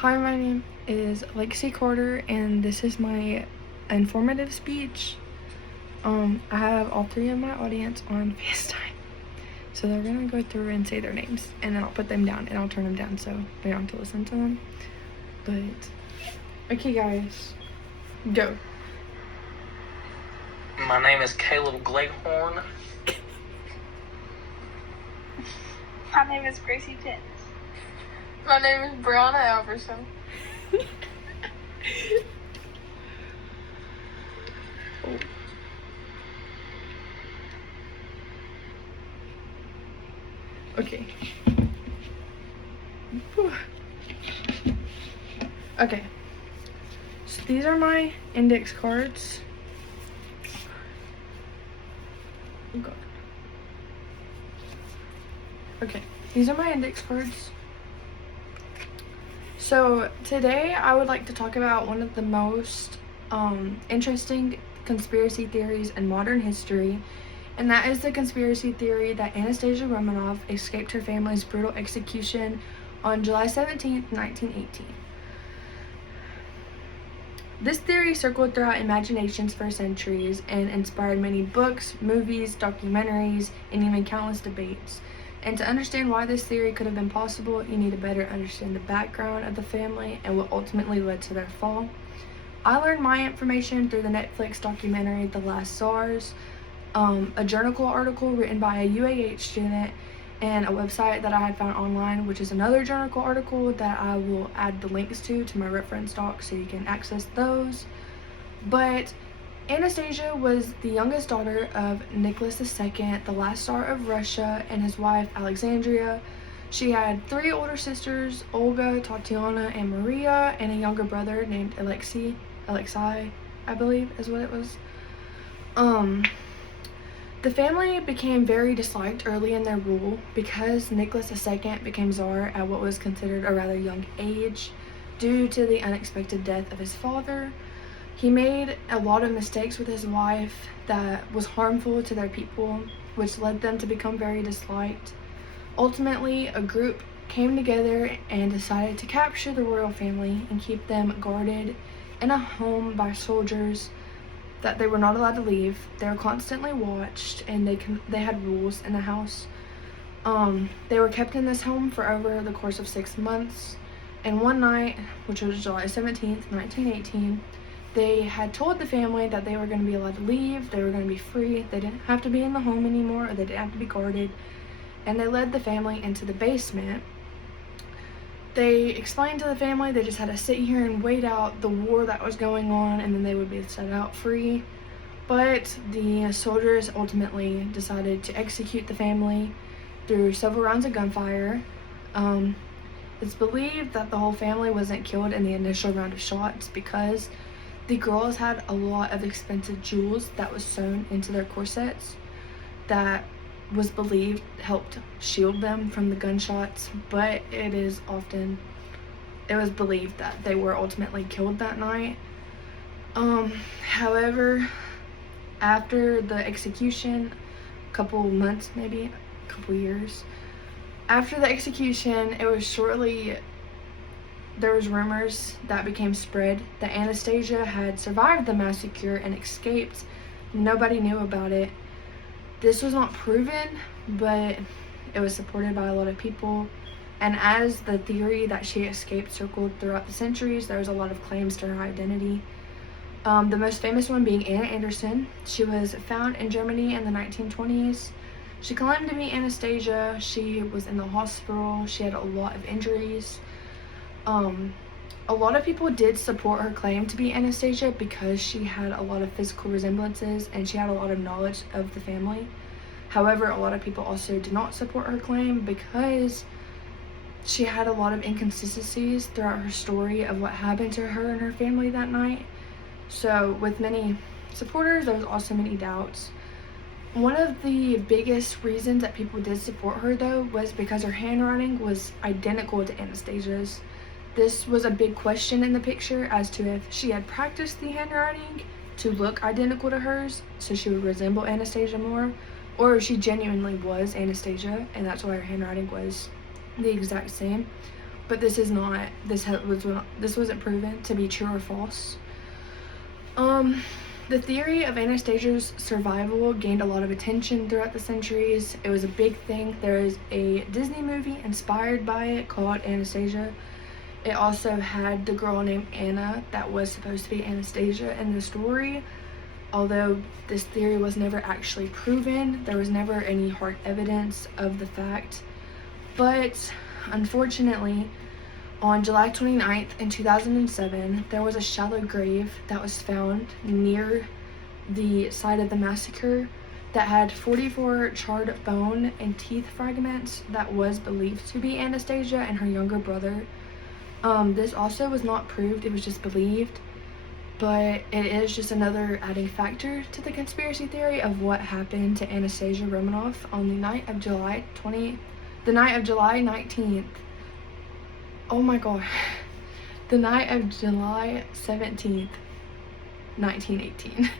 Hi, my name is Lexi Carter, and this is my informative speech. I have all three of my audience on FaceTime, so they're gonna go through and say their names, and then I'll put them down, and I'll turn them down so they don't have to listen to them. But, okay, guys, go. My name is Caleb Gleghorn. My name is Gracie Jens. My name is Brianna Alverson. Oh. Okay. Okay. So these are my index cards. Oh God. Okay, these are my index cards. So today I would like to talk about one of the most interesting conspiracy theories in modern history, and that is the conspiracy theory that Anastasia Romanov escaped her family's brutal execution on July 17th, 1918. This theory circled throughout imaginations for centuries and inspired many books, movies, documentaries, and even countless debates. And to understand why this theory could have been possible, you need to better understand the background of the family and what ultimately led to their fall. I learned my information through the Netflix documentary The Last Tsars, a journal article written by a UAH student, and a website that I had found online, which is another journal article that I will add the links to my reference doc so you can access those. But Anastasia was the youngest daughter of Nicholas II, the last Tsar of Russia, and his wife Alexandria. She had three older sisters, Olga, Tatiana, and Maria, and a younger brother named Alexei, I believe is what it was. The family became very disliked early in their rule because Nicholas II became Tsar at what was considered a rather young age due to the unexpected death of his father. He made a lot of mistakes with his wife that was harmful to their people, which led them to become very disliked. Ultimately, a group came together and decided to capture the royal family and keep them guarded in a home by soldiers that they were not allowed to leave. They were constantly watched, and they had rules in the house. They were kept in this home for over the course of 6 months, and one night, which was July 17th, 1918, they had told the family that they were going to be allowed to leave, they were going to be free, they didn't have to be in the home anymore, or they didn't have to be guarded, and they led the family into the basement. They explained to the family they just had to sit here and wait out the war that was going on, and then they would be set out free. But the soldiers ultimately decided to execute the family through several rounds of gunfire. It's believed that the whole family wasn't killed in the initial round of shots because the girls had a lot of expensive jewels that was sewn into their corsets that was believed helped shield them from the gunshots, but it was believed that they were ultimately killed that night. However, after the execution, a couple months, maybe a couple years after the execution, there was rumors that became spread that Anastasia had survived the massacre and escaped. Nobody knew about it. This was not proven, but it was supported by a lot of people. And as the theory that she escaped circled throughout the centuries, there was a lot of claims to her identity. The most famous one being Anna Anderson. She was found in Germany in the 1920s. She claimed to be Anastasia. She was in the hospital. She had a lot of injuries. A lot of people did support her claim to be Anastasia because she had a lot of physical resemblances and she had a lot of knowledge of the family. However, a lot of people also did not support her claim because she had a lot of inconsistencies throughout her story of what happened to her and her family that night. So with many supporters, there was also many doubts. One of the biggest reasons that people did support her, though, was because her handwriting was identical to Anastasia's. This was a big question in the picture as to if she had practiced the handwriting to look identical to hers so she would resemble Anastasia more, or if she genuinely was Anastasia and that's why her handwriting was the exact same. but this wasn't proven to be true or false. The theory of Anastasia's survival gained a lot of attention throughout the centuries. It was a big thing. There is a Disney movie inspired by it called Anastasia. It also had the girl named Anna that was supposed to be Anastasia in the story. Although this theory was never actually proven, there was never any hard evidence of the fact. But unfortunately, on July 29th in 2007, there was a shallow grave that was found near the site of the massacre that had 44 charred bone and teeth fragments that was believed to be Anastasia and her younger brother. This also was not proved, it was just believed, but it is just another adding factor to the conspiracy theory of what happened to Anastasia Romanoff on the night of July 19th. Oh my god. The night of July 17th, 1918.